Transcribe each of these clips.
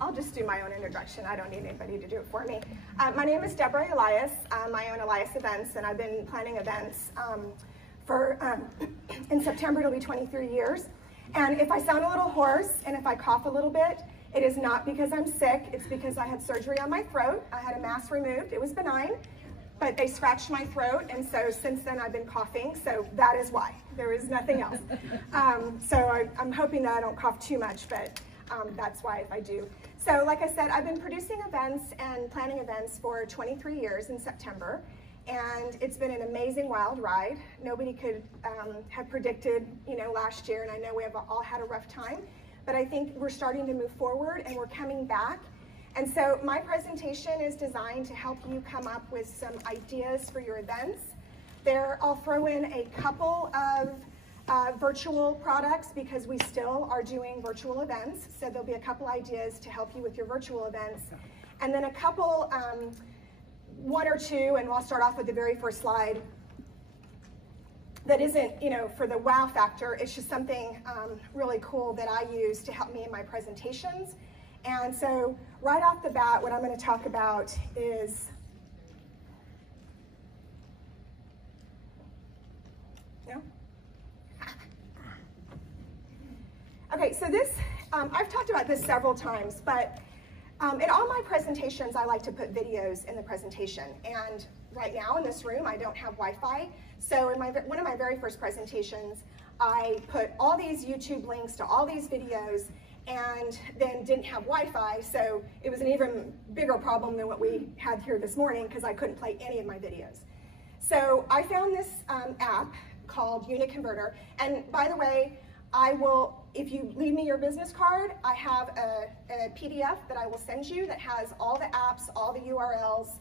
I'll just do my own introduction. I don't need anybody to do it for me. My name is Deborah Elias. I own Elias Events, and I've been planning events in September it'll be 23 years. And if I sound a little hoarse and if I cough a little bit, it is not because I'm sick. It's because I had surgery on my throat. I had a mass removed. It was benign, but they scratched my throat, and so since then I've been coughing, so that is why. There is nothing else. So I'm hoping that I don't cough too much, but that's why if I do. So like I said, I've been producing events and planning events for 23 years in September, and it's been an amazing wild ride. Nobody could have predicted, last year, and I know we have all had a rough time, but I think we're starting to move forward and we're coming back. And so my presentation is designed to help you come up with some ideas for your events. I'll throw in a couple of virtual products because we still are doing virtual events. So there'll be a couple ideas to help you with your virtual events. And then a couple, one or two, and I'll start off with the very first slide that isn't, for the wow factor. It's just something really cool that I use to help me in my presentations. And so right off the bat, what I'm going to talk about is okay, so this, I've talked about this several times, but in all my presentations, I like to put videos in the presentation. And right now in this room, I don't have Wi-Fi. So in one of my very first presentations, I put all these YouTube links to all these videos and then didn't have Wi-Fi, so it was an even bigger problem than what we had here this morning because I couldn't play any of my videos. So I found this app called Uniconverter, and by the way, if you leave me your business card, I have a PDF that I will send you that has all the apps, all the URLs,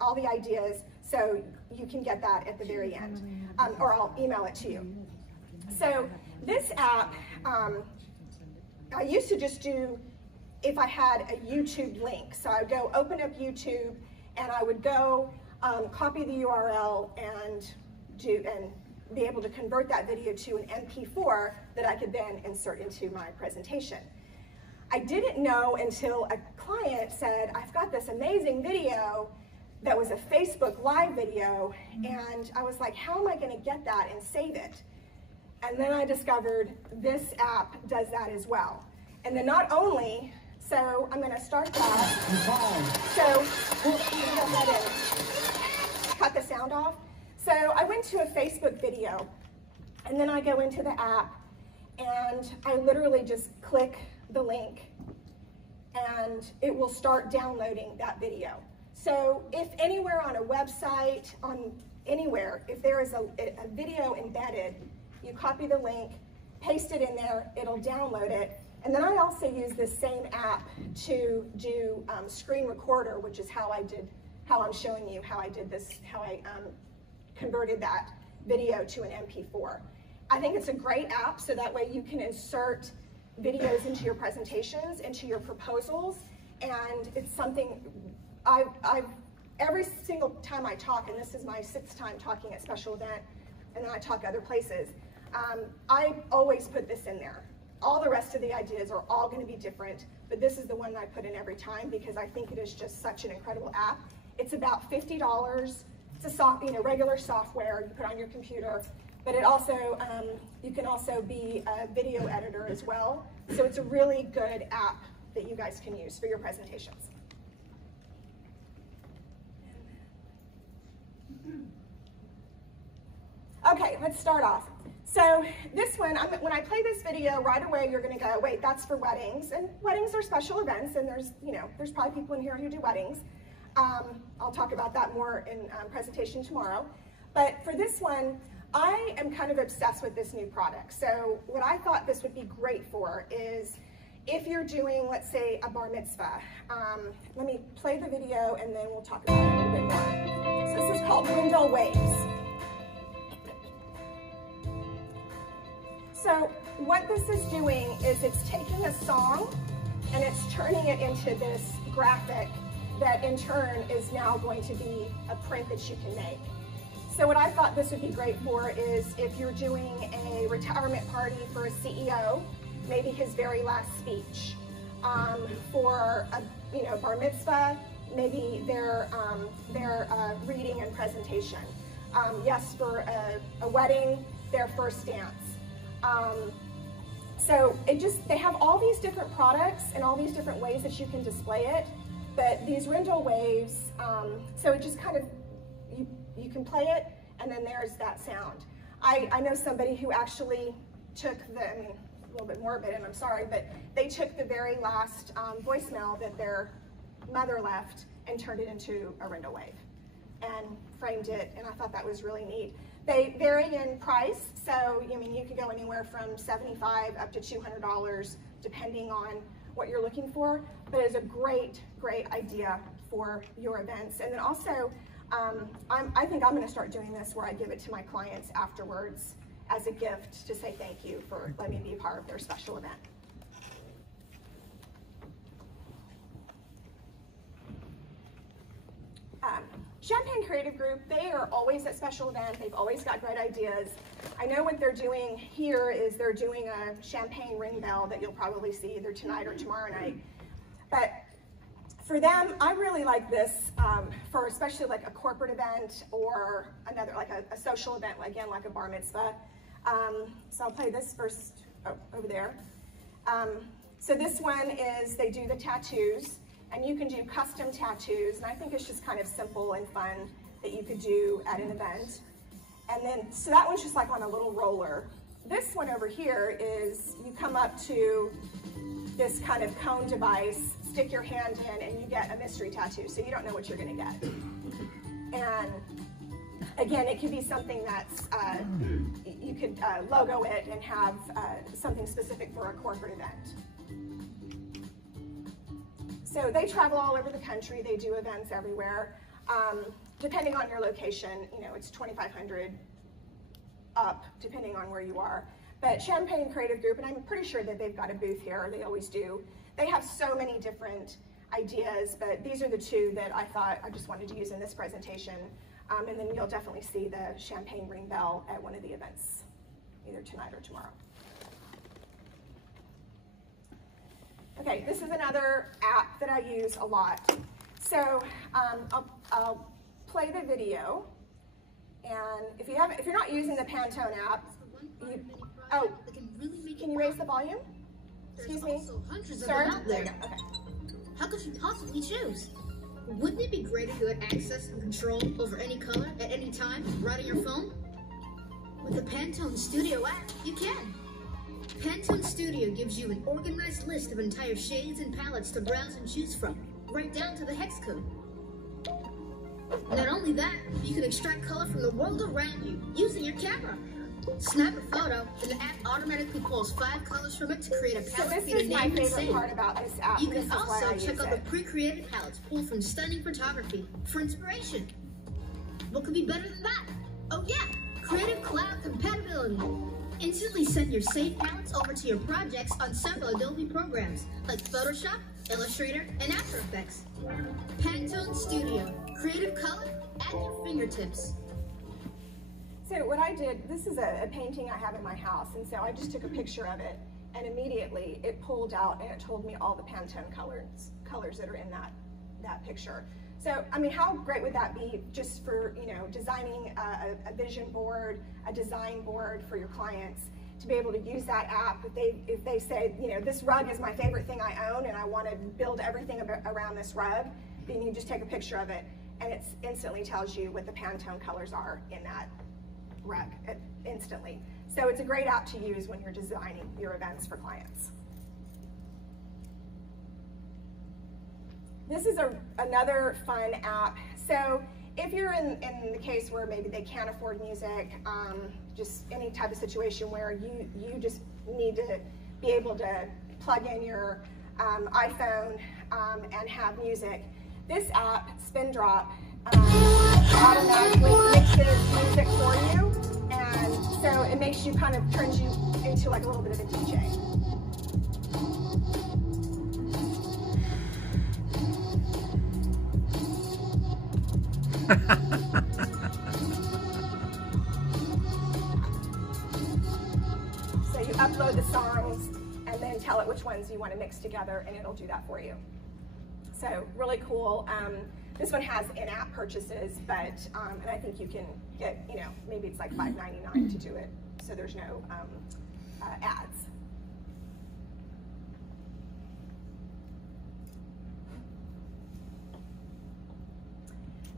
all the ideas, so you can get that at the very end, or I'll email it to you. So this app, I used to just do, if I had a YouTube link, so I would go open up YouTube and I would go copy the URL and be able to convert that video to an MP4 that I could then insert into my presentation. I didn't know until a client said, I've got this amazing video that was a Facebook Live video, and I was like, how am I going to get that and save it? And then I discovered this app does that as well. And then not only, so I'm going to start that. So we'll get that in. Cut the sound off. So I went to a Facebook video, and then I go into the app, and I literally just click the link, and it will start downloading that video. So if anywhere on a website, anywhere, if there is a video embedded, you copy the link, paste it in there, it'll download it. And then I also use this same app to do screen recorder, which is how I'm showing you how I did this, how I converted that video to an MP4. I think it's a great app, so that way you can insert videos into your presentations, into your proposals, and it's something every single time I talk, and this is my 6th time talking at special event, and then I talk other places, I always put this in there. All the rest of the ideas are all going to be different, but this is the one that I put in every time because I think it is just such an incredible app. It's about $50. It's a regular software you put on your computer, but it also you can also be a video editor as well. So it's a really good app that you guys can use for your presentations. Okay, let's start off. So this one, when I play this video, right away you're going to go, wait, that's for weddings, and weddings are special events, and there's probably people in here who do weddings. I'll talk about that more in presentation tomorrow. But for this one, I am kind of obsessed with this new product. So what I thought this would be great for is if you're doing, let's say, a bar mitzvah. Let me play the video and then we'll talk about it a little bit more. So this is called Windell Waves. So what this is doing is it's taking a song and it's turning it into this graphic that in turn is now going to be a print that you can make. So what I thought this would be great for is if you're doing a retirement party for a CEO, maybe his very last speech. for a bar mitzvah, maybe their reading and presentation. Yes, for a wedding, their first dance. So they have all these different products and all these different ways that you can display it. But these Rindle waves, so it just kind of, you can play it and then there's that sound. I know somebody who actually took a little bit morbid and I'm sorry, but they took the very last voicemail that their mother left and turned it into a Rindle wave and framed it, and I thought that was really neat. They vary in price, so you can go anywhere from $75 up to $200 depending on what you're looking for, but it's a great idea for your events. And then also, I think I'm going to start doing this where I give it to my clients afterwards as a gift to say thank you for letting me be a part of their special event. Champagne Creative Group, they are always at special events. They've always got great ideas. I know what they're doing here is they're doing a champagne ring bell that you'll probably see either tonight or tomorrow night. But for them, I really like this for especially like a corporate event or another, like a social event, again, like a bar mitzvah. So I'll play this first over there. So this one is, they do the tattoos. And you can do custom tattoos, and I think it's just kind of simple and fun that you could do at an event. And then, so that one's just like on a little roller. This one over here is, you come up to this kind of cone device, stick your hand in, and you get a mystery tattoo, so you don't know what you're gonna get. And again, it can be something that's, you could logo it and have something specific for a corporate event. So they travel all over the country. They do events everywhere. Depending on your location, it's $2,500 up, depending on where you are. But Champagne Creative Group, and I'm pretty sure that they've got a booth here. They always do. They have so many different ideas, but these are the two that I thought I just wanted to use in this presentation. And then you'll definitely see the champagne ring bell at one of the events, either tonight or tomorrow. Okay, this is another app that I use a lot. So I'll play the video, and if you're not using the Pantone app, can you raise the volume? Excuse me, sir. There you go. Okay. How could you possibly choose? Wouldn't it be great if you had access and control over any color at any time, right on your phone? With the Pantone Studio app, you can. Pantone Studio gives you an organized list of entire shades and palettes to browse and choose from, right down to the hex code. Not only that, you can extract color from the world around you using your camera. Snap a photo, and the app automatically pulls 5 colors from it to create a palette for you to name and save. Part about this app. You can also check out the pre-created palettes pulled from stunning photography for inspiration. What could be better than that? Oh yeah, Creative Cloud compatibility. Instantly send your saved palettes over to your projects on several Adobe programs like Photoshop, Illustrator, and After Effects. Pantone Studio, creative color at your fingertips. So what I did, this is a painting I have in my house, and so I just took a picture of it, and immediately it pulled out and it told me all the Pantone colors that are in that picture. So, I mean, how great would that be just for, designing a vision board, a design board for your clients, to be able to use that app. If they say, this rug is my favorite thing I own and I want to build everything around this rug, then you just take a picture of it and it instantly tells you what the Pantone colors are in that rug instantly. So it's a great app to use when you're designing your events for clients. This is another fun app. So if you're in the case where maybe they can't afford music, just any type of situation where you just need to be able to plug in your iPhone and have music, this app, Spindrop, automatically mixes music for you, and so it makes you turns you into like a little bit of a DJ. So you upload the songs and then tell it which ones ones you want to mix together, and it'll do that for you. So really cool. This one has in-app purchases, but and I think you can get, you know, maybe it's like $5.99 to do it, so there's no ads.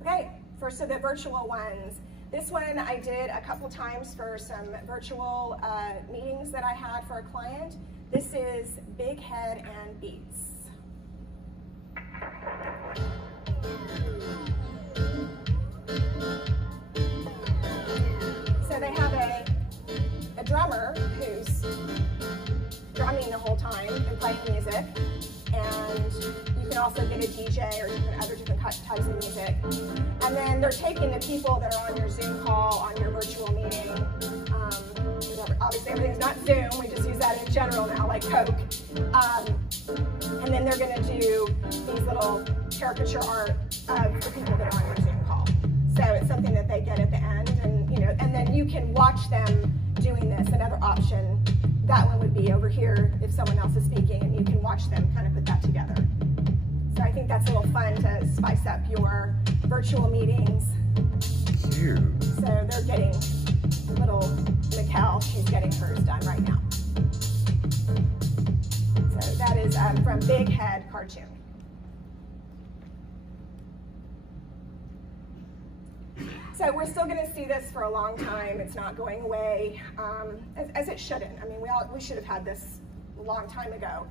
Okay, first of the virtual ones. This one I did a couple times for some virtual meetings that I had for a client. This is Big Head and Beats. So they have a drummer who's drumming the whole time and playing music, and you can also get a DJ or other different types of music. And then they're taking the people that are on your Zoom call, on your virtual meeting. Obviously everything's not Zoom, we just use that in general now, like Coke. And then they're gonna do these little caricature art of the people that are on your Zoom call. So it's something that they get at the end, and you know, and then you can watch them doing this. Another option, that one would be over here if someone else is speaking, and you can watch them kind of put that together. So I think that's a little fun to spice up your virtual meetings. Cute. So they're getting little Mikkel, she's getting hers done right now. So that is from Big Head Cartoon. So we're still going to see this for a long time. It's not going away, as it shouldn't. I mean, we should have had this a long time ago.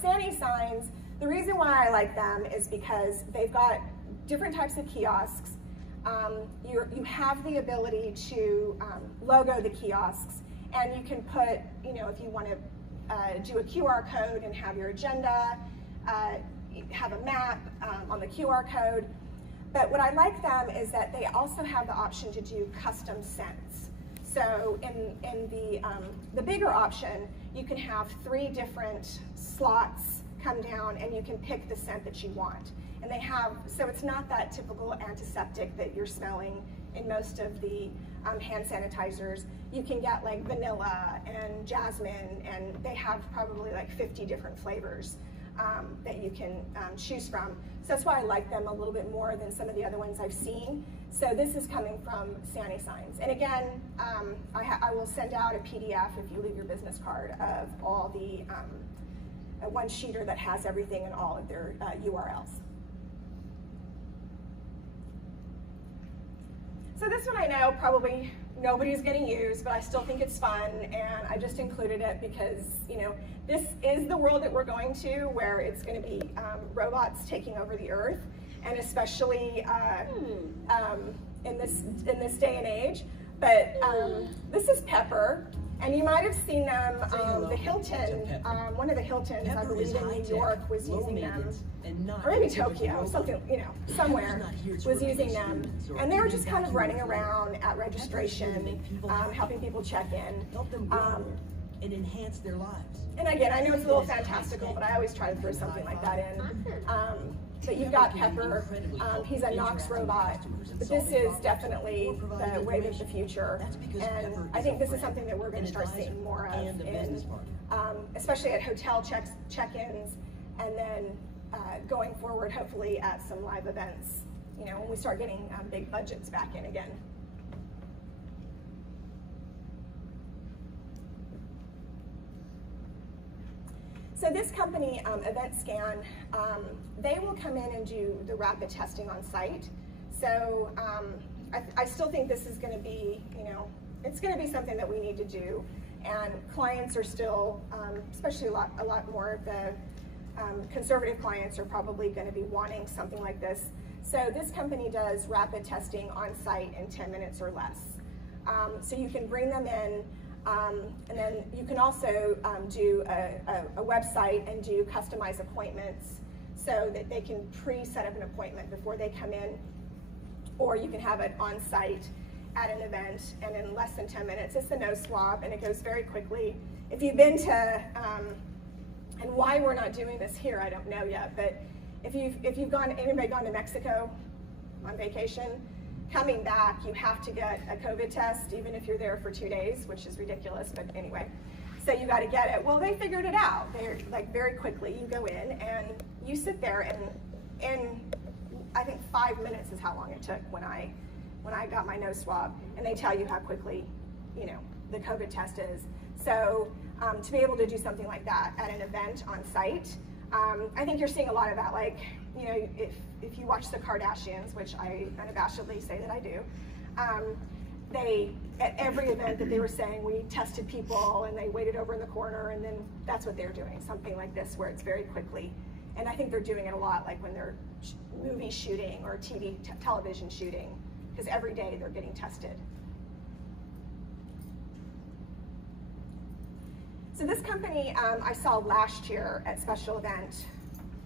Sani signs, the reason why I like them is because they've got different types of kiosks. You have the ability to logo the kiosks, and you can put, you know, if you want to do a QR code and have your agenda, have a map on the QR code. But what I like them is that they also have the option to do custom scents. So in the bigger option, you can have 3 different slots come down, and you can pick the scent that you want. And they have, so it's not that typical antiseptic that you're smelling in most of the hand sanitizers. You can get like vanilla and jasmine, and they have probably like 50 different flavors that you can choose from. So that's why I like them a little bit more than some of the other ones I've seen. So this is coming from Sani Signs. And again, I will send out a PDF if you leave your business card of all the, one sheeter that has everything and all of their URLs. So this one I know probably nobody's going to use, but I still think it's fun, and I just included it because, you know, this is the world that we're going to, where it's going to be robots taking over the earth, and especially in this day and age. But this is Pepper, and you might have seen them. The Hilton, one of the Hiltons, I believe in New York, was using them. Or maybe Tokyo, something, you know, somewhere was using them. And they were just kind of running around at registration, helping people check in. And enhance their lives. And again, I know it's a little fantastical, but I always try to throw something like that in. But you've got Pepper, he's a Knox robot, but this is definitely the wave of the future. And I think this is something that we're going to start seeing more of, in, especially at hotel check-ins, and then going forward, hopefully at some live events, you know, when we start getting big budgets back in again. So this company, EventScan, they will come in and do the rapid testing on site. So I still think this is going to be, you know, it's going to be something that we need to do. And clients are still, especially a lot more of the conservative clients are probably going to be wanting something like this. So this company does rapid testing on site in 10 minutes or less. So you can bring them in, and then you can also do a website and do customized appointments so that they can pre-set up an appointment before they come in, or you can have it on site at an event, and in less than 10 minutes. It's the nose swab, and it goes very quickly. If you've been to, and why we're not doing this here, I don't know yet, but if you've gone, anybody gone to Mexico on vacation, coming back, you have to get a COVID test, even if you're there for 2 days, which is ridiculous, but anyway. So you got to get it. Well, they figured it out. They're like very quickly. You go in and you sit there, and in I think 5 minutes is how long it took when I got my nose swab, and they tell you how quickly, you know, the COVID test is. So to be able to do something like that at an event on site, I think you're seeing a lot of that. Like, you know, if you watch the Kardashians, which I unabashedly say that I do, they, at every event that they were saying, we tested people and they waited over in the corner, and then that's what they're doing, something like this where it's very quickly. And I think they're doing it a lot, like when they're movie shooting or television shooting, because every day they're getting tested. So this company I saw last year at special event.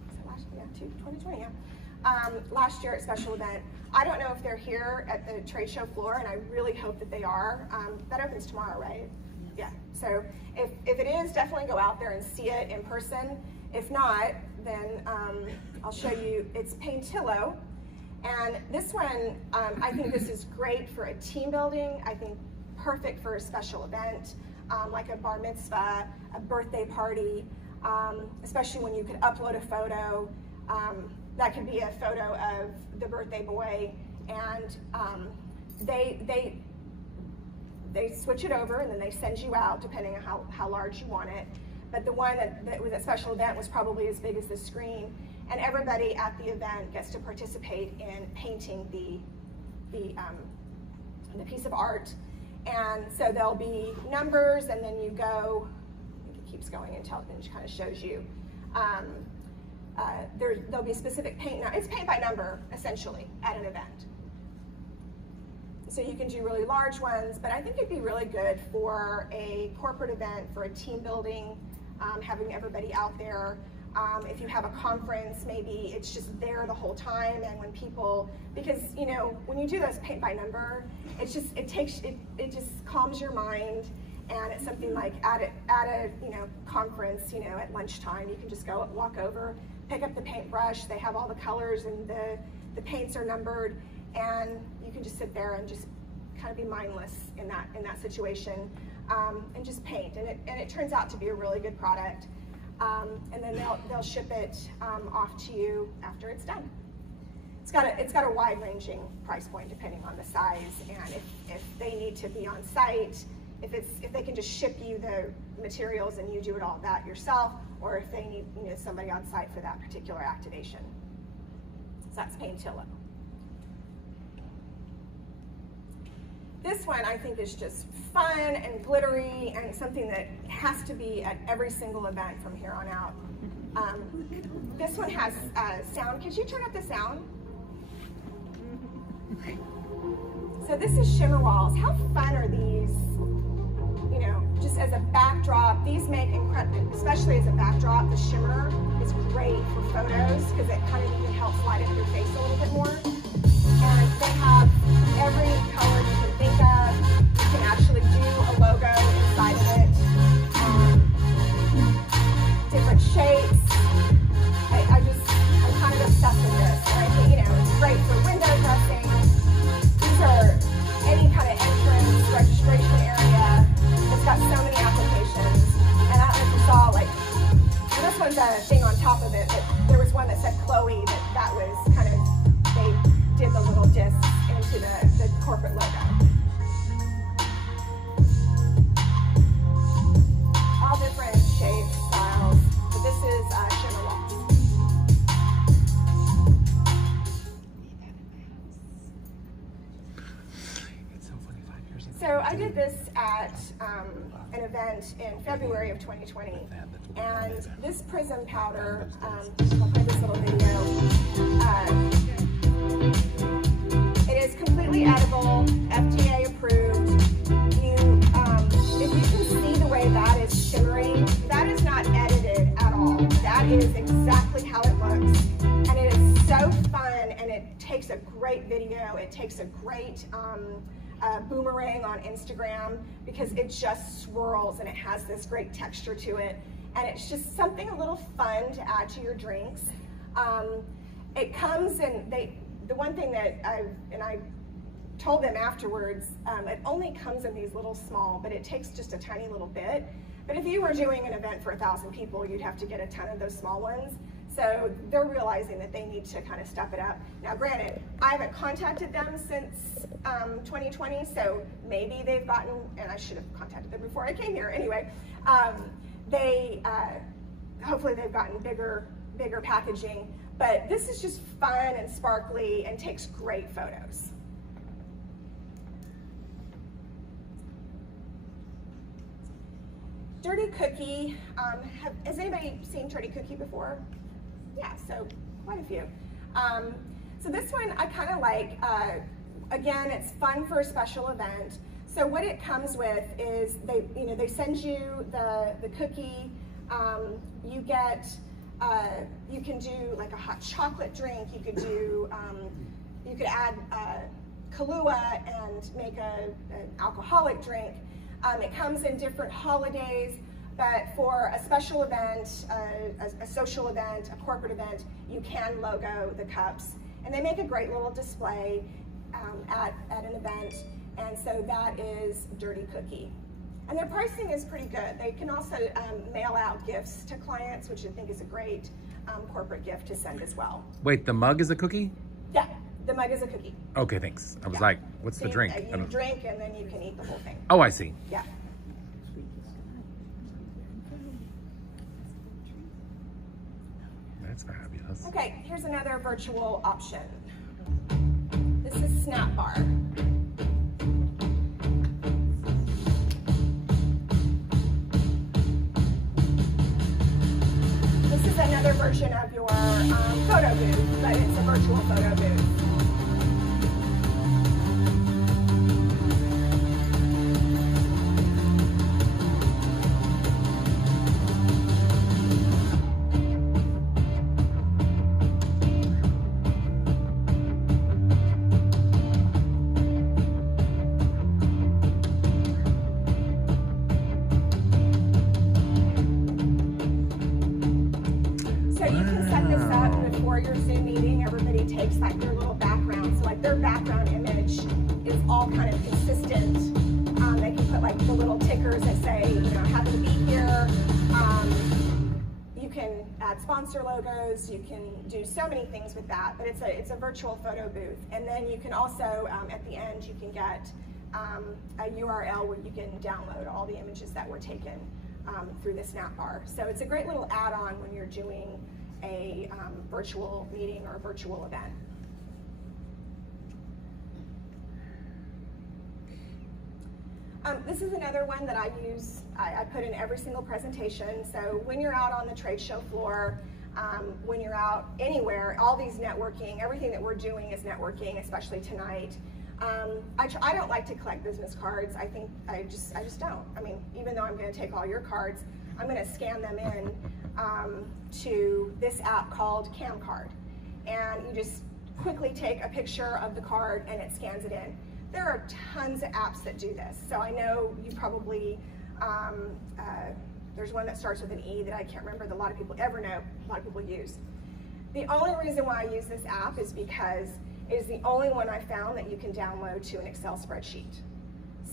Was it last year? Yeah, 2020, yeah. Last year at special event. I don't know if they're here at the trade show floor, and I really hope that they are. That opens tomorrow, right? Yeah. So if it is, definitely go out there and see it in person. If not, then I'll show you. It's Paintillo, and this one, I think this is great for a team building. I think perfect for a special event, like a bar mitzvah, a birthday party, especially when you could upload a photo. That could be a photo of the birthday boy, and they switch it over, and then they send you out depending on how large you want it. But the one that was a special event was probably as big as the screen, and everybody at the event gets to participate in painting the piece of art. And so there'll be numbers, and then you go, I think it keeps going until it just kind of shows you. There'll be specific paint. Now, it's paint by number, essentially, at an event. So you can do really large ones, but I think it'd be really good for a corporate event, for a team building, having everybody out there. If you have a conference, maybe it's just there the whole time, and when people, because you know, when you do those paint by number, it just calms your mind, and it's something like at a conference, at lunchtime, you can just go walk over, pick up the paintbrush. They have all the colors, and the paints are numbered, and you can just sit there and just kind of be mindless in that situation, and just paint, and it turns out to be a really good product. And then they'll ship it off to you after it's done. It's got a wide-ranging price point depending on the size, and if they need to be on site, if they can just ship you the materials and you do it all that yourself, or if they need somebody on site for that particular activation. So that's Paintillo. This one I think is just fun and glittery, and something that has to be at every single event from here on out. This one has sound. Could you turn up the sound? So this is shimmer walls. How fun are these? Just as a backdrop, these make incredible, especially as a backdrop, the shimmer is great for photos because it kind of even helps light up your face a little bit more. And they have every color you can think of. You can actually do a logo inside of it. Different shapes. I'm kind of obsessed with this. And I think, it's great for window dressing. These are any kind of entrance, registration area. It's got so many applications. And I don't know if you saw, this one's a thing on top of it, but there was one that said Chloe, that was kind of, they did the little discs into the corporate logo. All different shapes, styles, but this is shimmer walls. It's so funny, 5 years ago. So I did this at an event in February of 2020, and this prism powder, I'll play this little video. It is completely edible, FDA approved. If you can see the way that is shimmering, that is not edited at all. That is exactly how it looks, and it is so fun, and it takes a great video. It takes a great boomerang on Instagram because it just swirls and it has this great texture to it, and it's just something a little fun to add to your drinks. It comes in, the one thing that I told them afterwards, it only comes in these little small, but it takes just a tiny little bit. But if you were doing an event for 1,000 people, you'd have to get a ton of those small ones. So they're realizing that they need to kind of step it up. Now granted, I haven't contacted them since 2020, so maybe they've gotten, and I should have contacted them before I came here anyway, hopefully they've gotten bigger packaging, but this is just fun and sparkly and takes great photos. Dirty Cookie, has anybody seen Dirty Cookie before? Yeah, so quite a few. So this one I kind of like. Again, it's fun for a special event. So what it comes with is they send you the cookie. You get you can do like a hot chocolate drink. You could do you could add Kahlua and make an alcoholic drink. It comes in different holidays. But for a special event, a social event, a corporate event, you can logo the cups. And they make a great little display at an event. And so that is Dirty Cookie. And their pricing is pretty good. They can also mail out gifts to clients, which I think is a great corporate gift to send as well. Wait, the mug is a cookie? Yeah, the mug is a cookie. Okay, thanks. I was like, what's the drink? You drink and then you can eat the whole thing. Oh, I see. Yeah. That's fabulous. Okay, here's another virtual option. This is Snap Bar. This is another version of your photo booth, but it's a virtual photo booth. Your Zoom meeting, everybody takes like their little background. So like their background image is all kind of consistent. They can put like the little tickers that say, happy to be here. You can add sponsor logos. You can do so many things with that, but it's a virtual photo booth. And then you can also, at the end, you can get a URL where you can download all the images that were taken through the Snap Bar. So it's a great little add-on when you're doing a virtual meeting or a virtual event. This is another one that I use, I put in every single presentation. So when you're out on the trade show floor, when you're out anywhere, all these networking, everything that we're doing is networking, especially tonight. I don't like to collect business cards. I think I just don't. I mean, even though I'm going to take all your cards, I'm going to scan them in to this app called CamCard. And you just quickly take a picture of the card and it scans it in. There are tons of apps that do this. So I know you probably, there's one that starts with an E that I can't remember that a lot of people ever know, a lot of people use. The only reason why I use this app is because it is the only one I found that you can download to an Excel spreadsheet.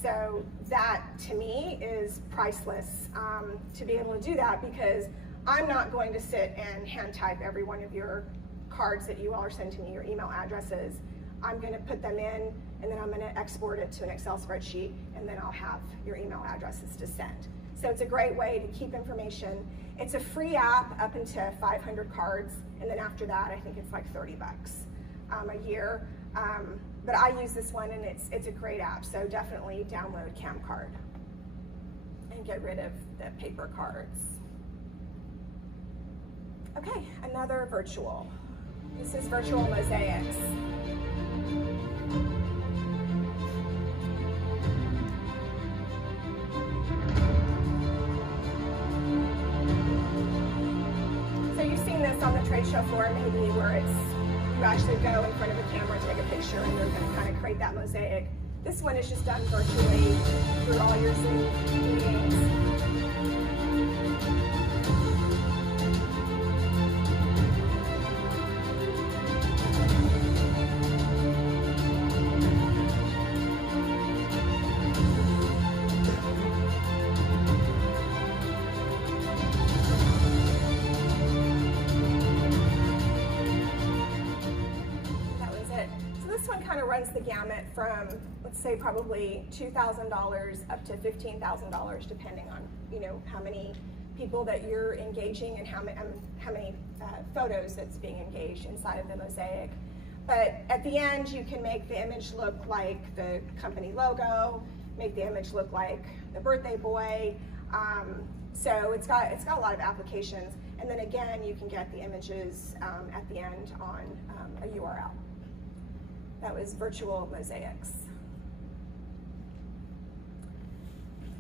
So that, to me, is priceless to be able to do that, because I'm not going to sit and hand type every one of your cards that you all are sending me, your email addresses. I'm going to put them in, and then I'm going to export it to an Excel spreadsheet, and then I'll have your email addresses to send. So it's a great way to keep information. It's a free app up into 500 cards, and then after that, I think it's like 30 bucks a year. But I use this one, and it's a great app, so definitely download CamCard and get rid of the paper cards. Okay, another virtual. This is virtual mosaics. So you've seen this on the trade show floor maybe, where you actually go in front of a camera, take a picture, and you're going to kind of create that mosaic. This one is just done virtually through all your Zoom meetings. of runs the gamut from, let's say, probably $2,000 up to $15,000, depending on, you know, how many people that you're engaging and how many photos that's being engaged inside of the mosaic. But at the end, you can make the image look like the company logo, make the image look like the birthday boy. So it's got a lot of applications. And then again, you can get the images at the end on a URL. That was Virtual Mosaics.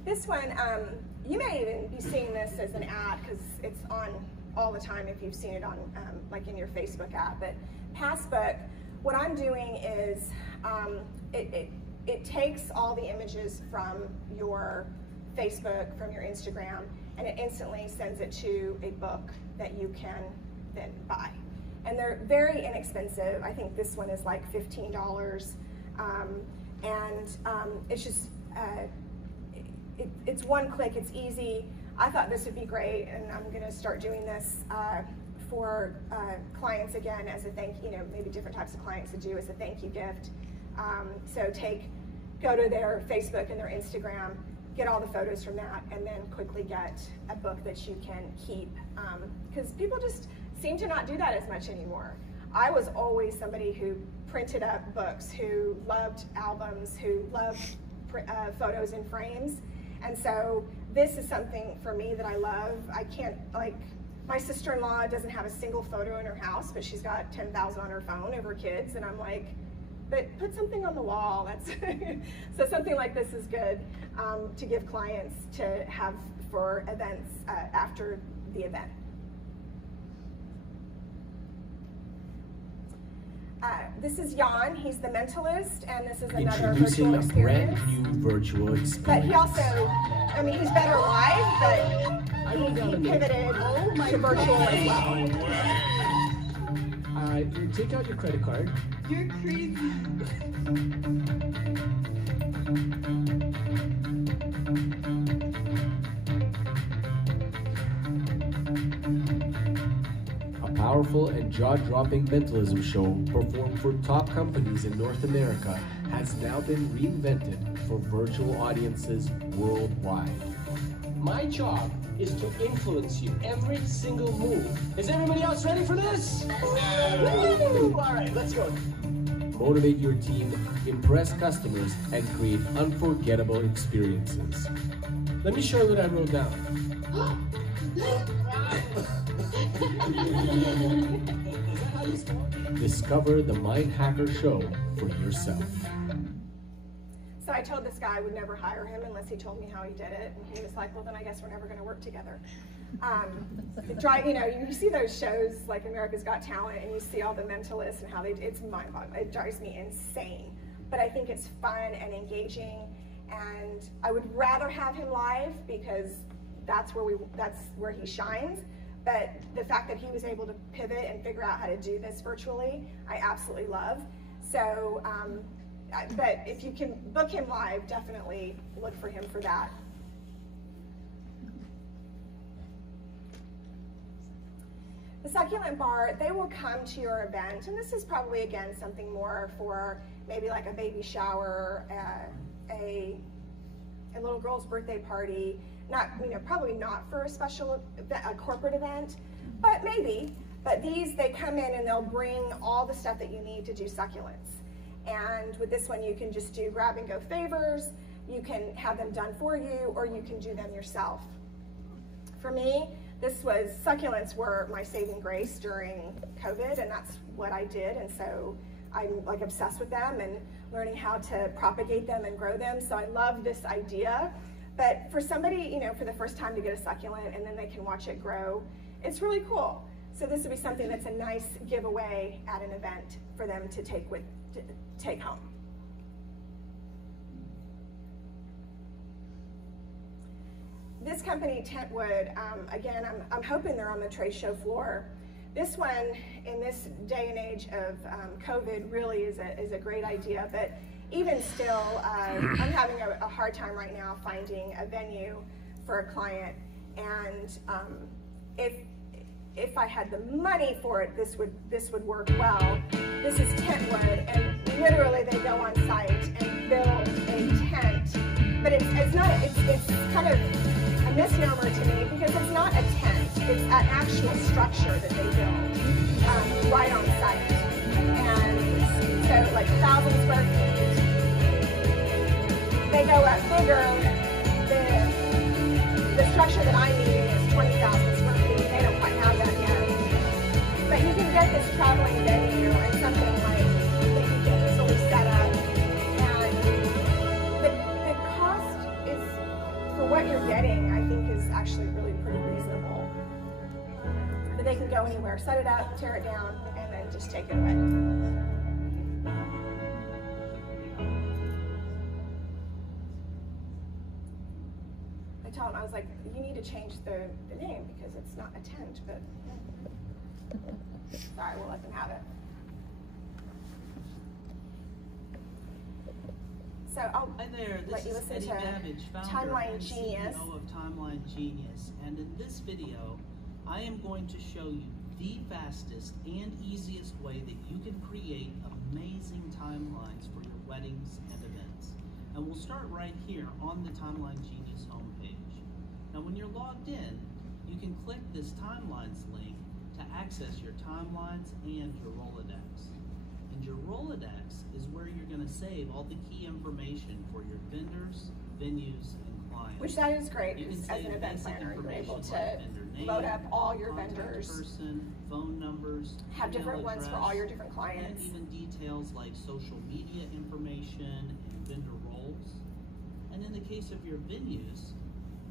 This one, you may even be seeing this as an ad because it's on all the time if you've seen it on like in your Facebook app. But Passbook, what I'm doing is it takes all the images from your Facebook, from your Instagram, and it instantly sends it to a book that you can then buy. And they're very inexpensive. I think this one is like $15. It's just, it's one click, it's easy. I thought this would be great, and I'm gonna start doing this for clients again as a thank you, know, maybe different types of clients to do as a thank you gift. So go to their Facebook and their Instagram, get all the photos from that, and then quickly get a book that you can keep. Because people just seem to not do that as much anymore. I was always somebody who printed up books, who loved albums, who loved photos in frames. And so this is something for me that I love. I can't, like, my sister-in-law doesn't have a single photo in her house, but she's got 10,000 on her phone of her kids, and I'm like, but put something on the wall. That's so something like this is good to give clients to have for events after the event. This is Jan. He's the mentalist, and this is another virtual experience. Introducing a brand new virtual experience. But he also, I mean, he's better live, but he pivoted to virtual as well. Take out your credit card. You're crazy. A powerful and jaw-dropping mentalism show performed for top companies in North America has now been reinvented for virtual audiences worldwide. My job is to influence you every single move. Is everybody else ready for this? Woo! All right, let's go. Motivate your team, impress customers, and create unforgettable experiences. Let me show you what I wrote down. Discover the Mind Hacker Show for yourself. So I told this guy I would never hire him unless he told me how he did it, and he was like, well, then I guess we're never going to work together. You know, you see those shows like America's Got Talent, and you see all the mentalists and how it's mind-boggling. It drives me insane. But I think it's fun and engaging, and I would rather have him live because that's where he shines. But the fact that he was able to pivot and figure out how to do this virtually, I absolutely love. So, but if you can book him live, definitely look for him for that. The Succulent Bar, they will come to your event, and this is probably, again, something more for maybe like a baby shower, a little girl's birthday party, not, you know, probably not for a special event, a corporate event, but maybe. But these, they come in and they'll bring all the stuff that you need to do succulents. And with this one, you can just do grab and go favors, you can have them done for you, or you can do them yourself. For me, succulents were my saving grace during COVID, and that's what I did, and so I'm like obsessed with them and learning how to propagate them and grow them, so I love this idea. But for somebody, you know, for the first time to get a succulent and then they can watch it grow, it's really cool. So this would be something that's a nice giveaway at an event for them to take home. This company, Tentwood, again, I'm hoping they're on the trade show floor. This one, in this day and age of COVID, really is a great idea, but even still, I'm having a hard time right now finding a venue for a client, and if I had the money for it, this would work well. This is tent wood, and literally they go on site and build a tent. But it's kind of a misnomer to me because it's not a tent. It's an actual structure that they build right on site. And so like 1,000 square feet. They go up bigger. The structure that I'm needing is 20,000 square feet. They don't quite have that yet. But you can get this traveling venue and something like that you can easily set up. And the cost is, for what you're getting, I think is actually really pretty reasonable. But they can go anywhere, set it up, tear it down, and then just take it away. I was like, you need to change the name because it's not a tent, but sorry, we'll let them have it. So I'll let you listen to Timeline Genius. CEO of Timeline Genius, and in this video, I am going to show you the fastest and easiest way that you can create amazing timelines for your weddings and events. And we'll start right here on the Timeline Genius homepage. Now when you're logged in, you can click this Timelines link to access your timelines and your Rolodex. And your Rolodex is where you're going to save all the key information for your vendors, venues, and clients. Which that is great, as an event planner, you're able to load up all your vendors, person, phone numbers, have different ones for all your different clients. And even details like social media information and vendor roles. And in the case of your venues,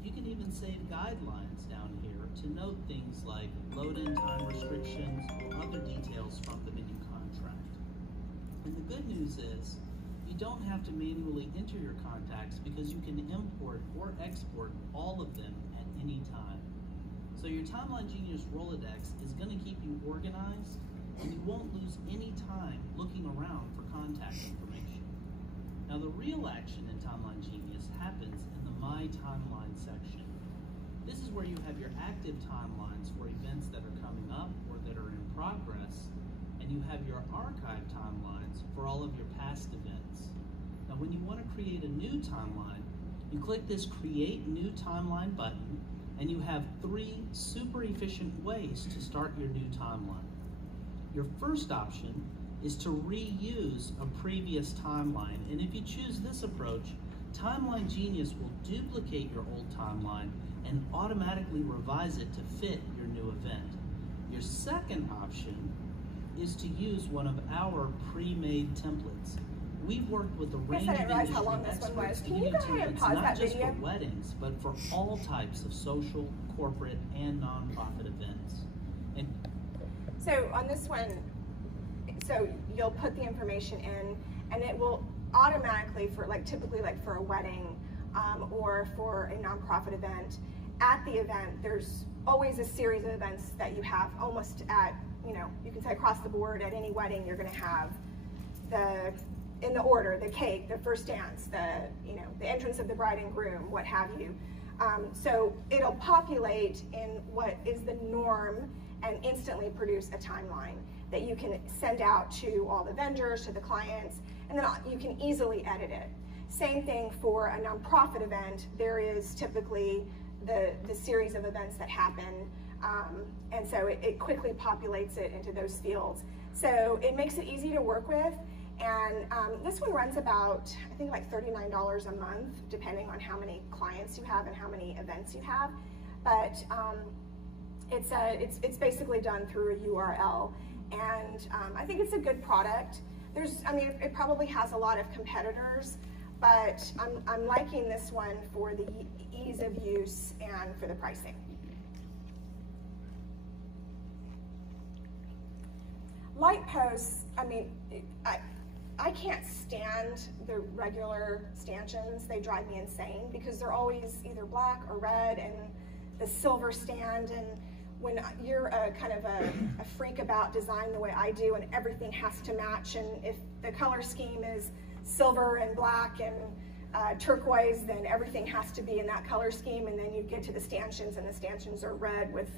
you can even save guidelines down here to note things like load-in time restrictions or other details from the venue contract. And the good news is, you don't have to manually enter your contacts because you can import or export all of them at any time. So your Timeline Genius Rolodex is going to keep you organized, and you won't lose any time looking around for contact information. Now the real action in Timeline Genius happens in the My Timeline section. This is where you have your active timelines for events that are coming up or that are in progress, and you have your archive timelines for all of your past events. Now when you want to create a new timeline, you click this Create New Timeline button, and you have 3 super efficient ways to start your new timeline. Your first option is to reuse a previous timeline, and if you choose this approach, Timeline Genius will duplicate your old timeline and automatically revise it to fit your new event. Your second option is to use one of our pre-made templates. We've worked with a range of industry experts to give you templates not just for weddings, but for all types of social, corporate, and nonprofit events. And so on this one, so you'll put the information in, and it will automatically, for typically for a wedding or for a nonprofit event, at the event there's always a series of events that you have almost at, you can say across the board at any wedding you're going to have in the order, the cake, the first dance, the entrance of the bride and groom, what have you. So it'll populate in what is the norm and instantly produce a timeline that you can send out to all the vendors, to the clients, and then you can easily edit it. Same thing for a nonprofit event. There is typically the series of events that happen, and so it quickly populates it into those fields. So it makes it easy to work with, and this one runs about, I think like $39 a month, depending on how many clients you have and how many events you have. But it's basically done through a URL, and I think it's a good product. It probably has a lot of competitors, but I'm liking this one for the ease of use and for the pricing. Light posts, I can't stand the regular stanchions. They drive me insane because they're always either black or red, and the silver stand, and when you're kind of a freak about design the way I do, and everything has to match, and if the color scheme is silver and black and turquoise, then everything has to be in that color scheme, and then you get to the stanchions, and the stanchions are red with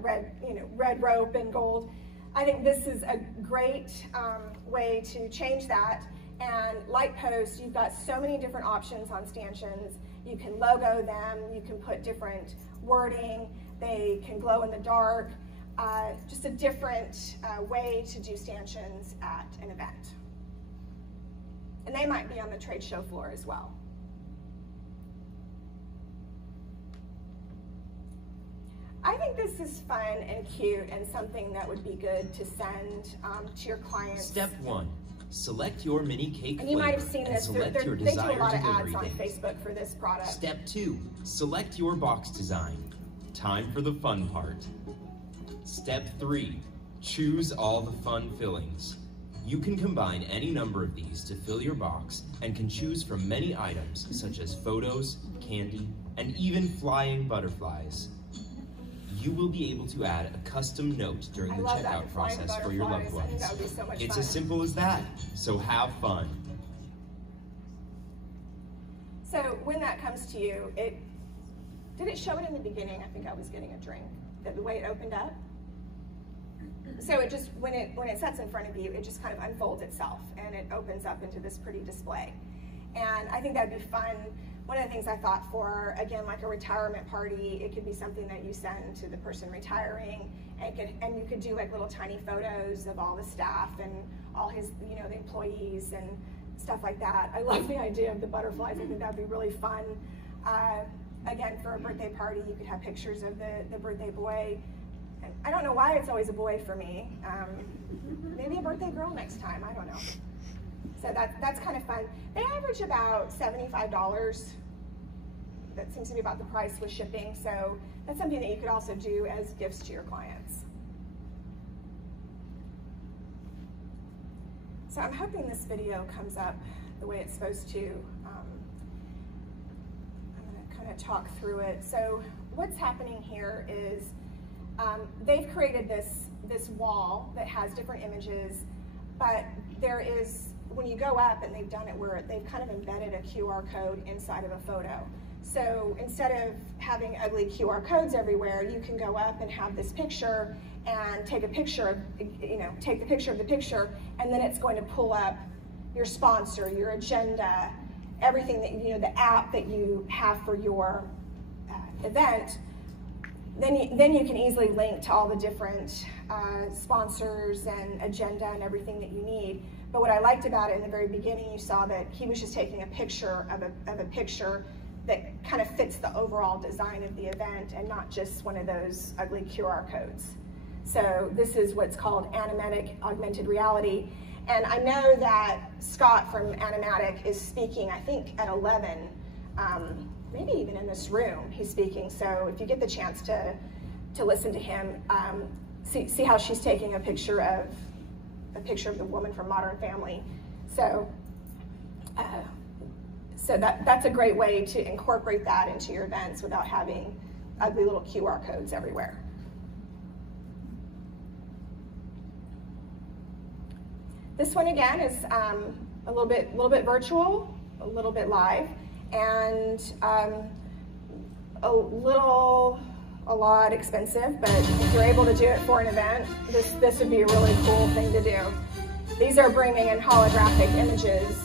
red rope and gold. I think this is a great way to change that. And light posts, you've got so many different options on stanchions. You can logo them, you can put different wording, they can glow in the dark. Just a different way to do stanchions at an event. And they might be on the trade show floor as well. I think this is fun and cute and something that would be good to send to your clients. Step 1. Select your mini cake and you might have flavor seen and this. select your They do a desired lot of delivery ads on date. Facebook for this product. Step 2. Select your box design. Time for the fun part. Step 3. Choose all the fun fillings. You can combine any number of these to fill your box and can choose from many items such as photos, candy, and even flying butterflies. You will be able to add a custom note during the checkout process for your loved ones. That would be so much It's fun. as simple as that, so have fun. So when that comes to you, did it show it in the beginning? I think I was getting a drink. The way it opened up. So it just, when it sets in front of you, it just kind of unfolds itself and it opens up into this pretty display. And I think that'd be fun. One of the things I thought for, again, like a retirement party, it could be something that you send to the person retiring, and you could do like little tiny photos of all the staff and all his, the employees and stuff like that. I love the idea of the butterflies. I think that'd be really fun. Again, for a birthday party, you could have pictures of the birthday boy. And I don't know why it's always a boy for me. Maybe a birthday girl next time, I don't know. So that's kind of fun. They average about $75. That seems to be about the price with shipping. So that's something that you could also do as gifts to your clients. So I'm hoping this video comes up the way it's supposed to. I'm going to kind of talk through it. So what's happening here is they've created this wall that has different images, but there is, when you go up, and they've done it where they've kind of embedded a QR code inside of a photo. So instead of having ugly QR codes everywhere, you can go up and have this picture and take a picture of, take the picture of the picture, and then it's going to pull up your sponsor, your agenda, everything that, the app that you have for your event. Then you can easily link to all the different sponsors and agenda and everything that you need. But what I liked about it in the very beginning, you saw that he was just taking a picture of a picture that kind of fits the overall design of the event and not just one of those ugly QR codes. So this is what's called animatic augmented reality. And I know that Scott from Animatic is speaking, I think at 11, maybe even in this room, he's speaking. So if you get the chance to listen to him, see how she's taking a picture of the woman from Modern Family. So, that's a great way to incorporate that into your events without having ugly little QR codes everywhere. This one again is a little bit virtual, a little bit live, and a lot expensive, but if you're able to do it for an event, this would be a really cool thing to do. These are bringing in holographic images.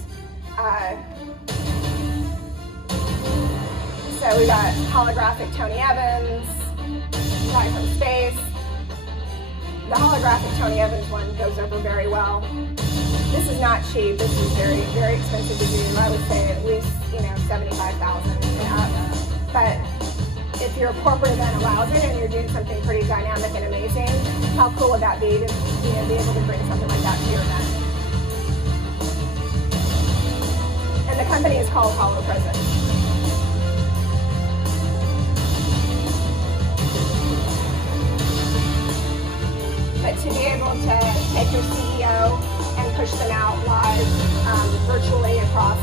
So we got holographic Tony Evans, guy from space. The holographic Tony Evans one goes over very well. This is not cheap. This is very, very expensive to do. I would say at least, $75,000 and up. But if your corporate event allows it and you're doing something pretty dynamic and amazing, how cool would that be to be able to bring something like that to your event? And the company is called HoloPresence. But to be able to take your CEO and push them out live virtually across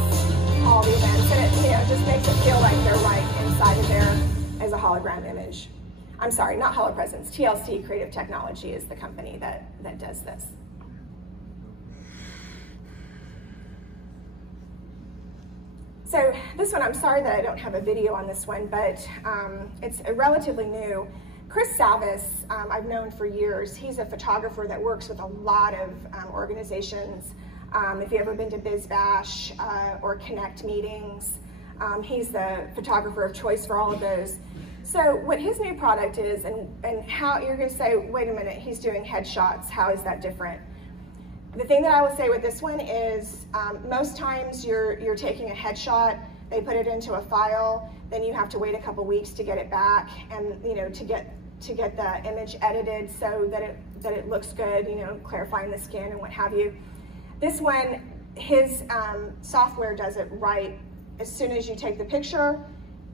all the events, and it just makes it feel like they're right inside of there as a hologram image. I'm sorry, not HoloPresence. TLC Creative Technology is the company that does this. So this one, I'm sorry that I don't have a video on this one, but it's relatively new. Chris Savas, I've known for years. He's a photographer that works with a lot of organizations. If you've ever been to BizBash or Connect meetings, he's the photographer of choice for all of those. So what his new product is, and how you're gonna say, wait a minute, he's doing headshots, how is that different? The thing that I will say with this one is, most times you're taking a headshot, they put it into a file, then you have to wait a couple weeks to get it back, and to get the image edited so that it looks good, clarifying the skin and what have you. This one, his software does it right. As soon as you take the picture,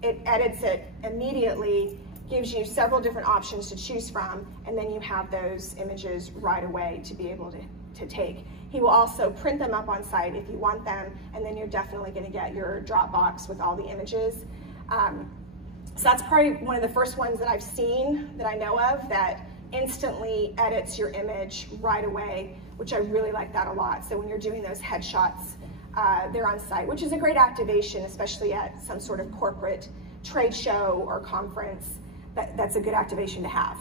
it edits it immediately, gives you several different options to choose from, and then you have those images right away to be able to take. He will also print them up on site if you want them, and then you're definitely going to get your Dropbox with all the images. So that's probably one of the first ones that I've seen that I know of that instantly edits your image right away, which I really like that a lot. So when you're doing those headshots, they're on site, which is a great activation, especially at some sort of corporate trade show or conference. That's a good activation to have.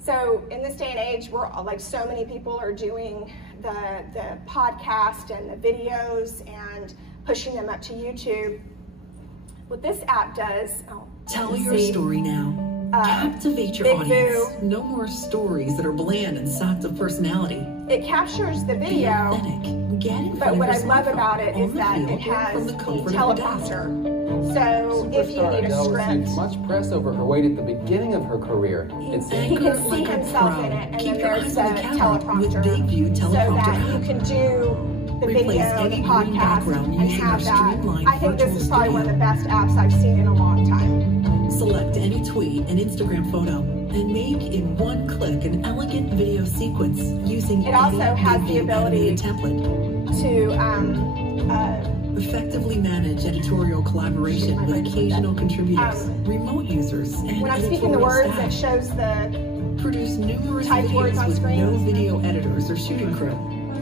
So in this day and age, we're like so many people are doing the podcast and the videos and pushing them up to YouTube. What this app does, tell your story now. Captivate your audience. No more stories that are bland and sapped of personality. It captures the video, but what I love about it is that it has the teleprompter. So if you need a script, much press over her weight at the beginning of her career. He can see himself in it, and then there's a teleprompter, so that you can do the video, the podcast, and have that. I think this is probably one of the best apps I've seen in a long time. Select any tweet and Instagram photo and make in one click an elegant video sequence using it also has the ability template to effectively manage editorial collaboration with occasional contributors, remote users, and when I'm speaking the words, it shows the produce numerous typed words on videos with screen. no video editors or shooting crew.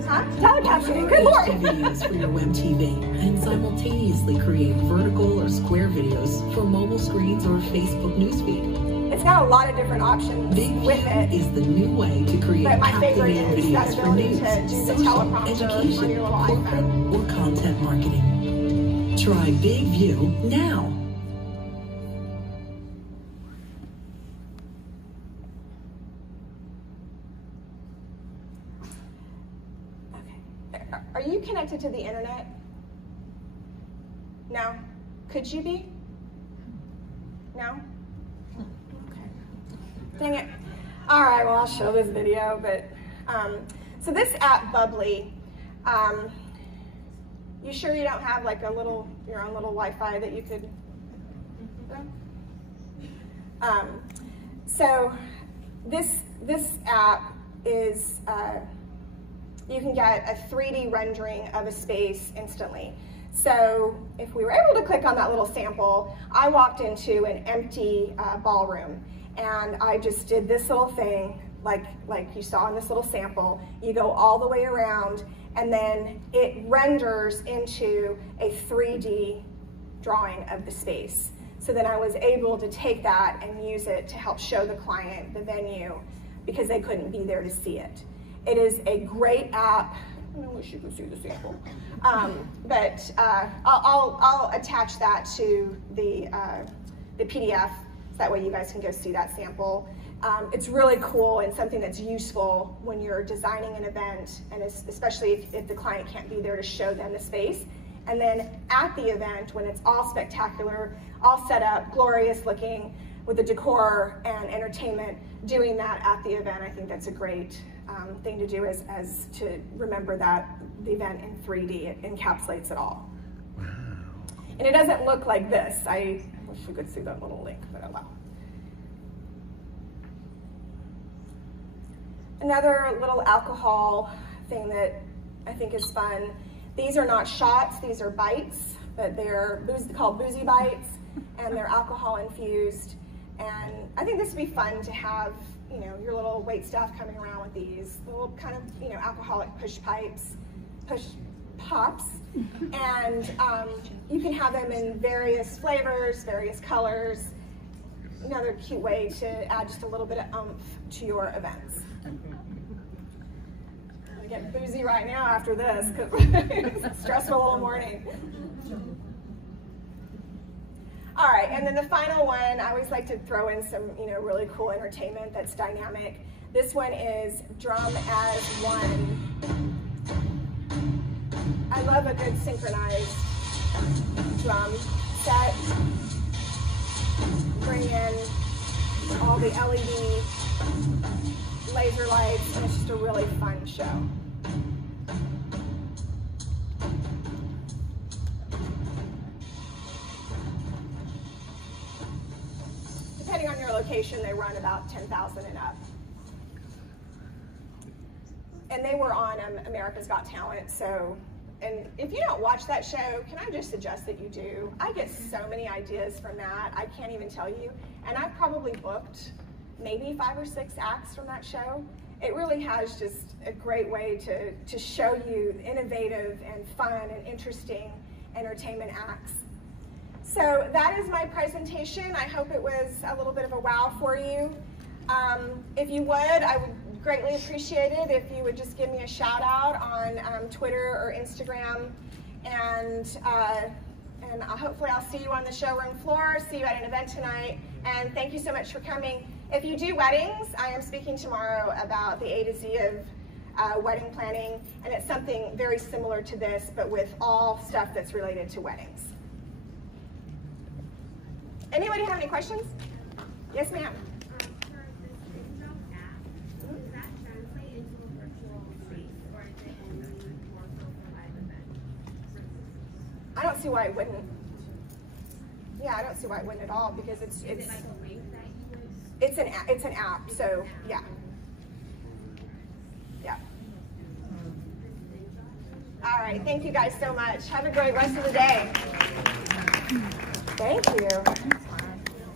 Telecasting, good lord! Videos for your web TV and simultaneously create vertical or square videos for mobile screens or Facebook newsfeed. It's got a lot of different options with it. Is the new way to create but my favorite captivating is that videos for ability news, to do the social, teleprompter on education, your little corporate, iPhone. or content marketing. Try Big View now. Are you connected to the internet? No? Could you be? No? Okay. Dang it. All right, well, I'll show this video, but, so this app, Bubbly, you sure you don't have like your own little Wi-Fi that you could, so this app is, you can get a 3D rendering of a space instantly. So if we were able to click on that little sample, I walked into an empty ballroom, and I just did this little thing like you saw in this little sample. You go all the way around, and then it renders into a 3D drawing of the space. So then I was able to take that and use it to help show the client the venue because they couldn't be there to see it. It is a great app. I wish you could see the sample. But I'll attach that to the PDF, so that way you guys can go see that sample. It's really cool and something that's useful when you're designing an event, and especially if the client can't be there to show them the space. And then at the event, when it's all spectacular, all set up, glorious looking, with the decor and entertainment, doing that at the event, I think that's a great thing to do as to remember that the event in 3D, it encapsulates it all. Wow. And it doesn't look like this. I wish we could see that little link, but oh well. Another little alcohol thing that I think is fun. These are not shots, these are bites, but they're called Boozy Bites, and they're alcohol infused. And I think this would be fun to have, you know, your little wait staff coming around with these little kind of, you know, alcoholic push pipes, push pops, and you can have them in various flavors, various colors. Another cute way to add just a little bit of oomph to your events. I get boozy right now after this because it's a stressful little morning. All right, and then the final one, I always like to throw in some, really cool entertainment that's dynamic. This one is Drum as One. I love a good synchronized drum set. Bring in all the LED laser lights, and it's just a really fun show. Depending on your location, they run about $10,000 and up. And they were on America's Got Talent, so, and if you don't watch that show, can I just suggest that you do? I get so many ideas from that, I can't even tell you. And I've probably booked maybe 5 or 6 acts from that show. It really has just a great way to show you innovative and fun and interesting entertainment acts. So that is my presentation. I hope it was a little bit of a wow for you. If you would, I would greatly appreciate it if you would just give me a shout out on Twitter or Instagram, and hopefully I'll see you on the showroom floor, see you at an event tonight, and thank you so much for coming. If you do weddings, I am speaking tomorrow about the A to Z of wedding planning, and it's something very similar to this, but with all stuff that's related to weddings. Anybody have any questions? Yes, ma'am. I don't see why it wouldn't. Yeah, I don't see why it wouldn't at all, because it's an app, so yeah. Yeah. All right, thank you guys so much. Have a great rest of the day. Thank you.